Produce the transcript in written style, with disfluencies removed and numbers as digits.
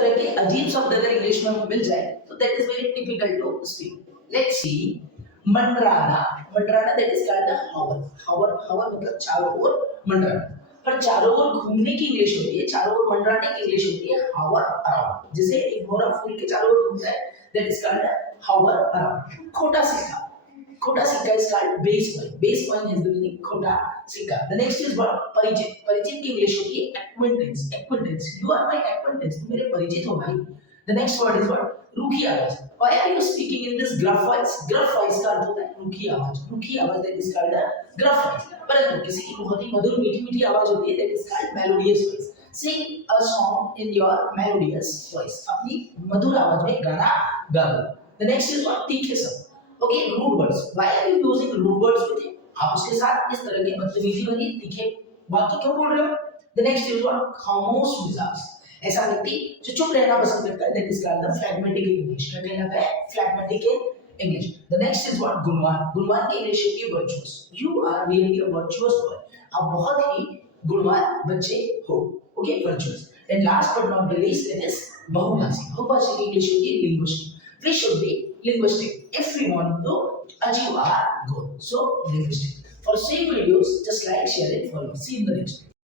तरह के अजीब शब्द अगर इंग्लिश में मिल जाए तो that is very typical to speak. Let's see मंडराना. मंडराना that is called hover. Hover hover मतलब चारों ओर मंडराना. पर चारों ओर घूमने की इंग्लिश होती है, चारों ओर मंडराने की इंग्लिश होती है हवर अराउंड. जैसे एक घोड़ा फूल के चारों ओर घूमता है, दैट इज कॉल्ड हवर अराउंड. खोटा सिक्का. खोटा सिक्का is called base coin. Base coin has the meaning खोटा सिक्का. The next is what? परिचित. परिचित की इंग्लिश होती है acquaintance. Acquaintance. You are my acquaintance. तुम मेरे परिचित हो भाई. The next word is what? रूखी आवाज. Why are you speaking in this gruff voice? Gruff voice का अर्थ होता है रूखी आवाज. रूखी आवाज that is called a gruff voice. परंतु किसी की बहुत ही मधुर मीठी मीठी आवाज होती है that is called melodious voice. Sing a song in your melodious voice. अपनी मधुर आवाज में गाना गाओ. The next is what? तीखे शब्द. Okay, rude words. Why are you using rude words with him? आप उसके साथ इस तरह के बदतमीजी भरी तीखे वाक्य क्यों बोल रहे हो? The next is what? खामोश मिजाज. ऐसा व्यक्ति जो चुप रहना पसंद करता है, that is called the phlegmatic in English. क्या कहलाता है? Phlegmatic in English. The next is what? गुणवान. गुणवान की इंग्लिश होती है virtuous. You are really a virtuous boy. आप बहुत ही गुणवान बच्चे हो. Okay, virtuous. And last but not the least, it is बहुभाषी. बहुभाषी की इंग्लिश होती है linguistic. We should be linguistic if we want to achieve our goal. So linguistic. For same videos, just like, share it, follow. See you in the next video.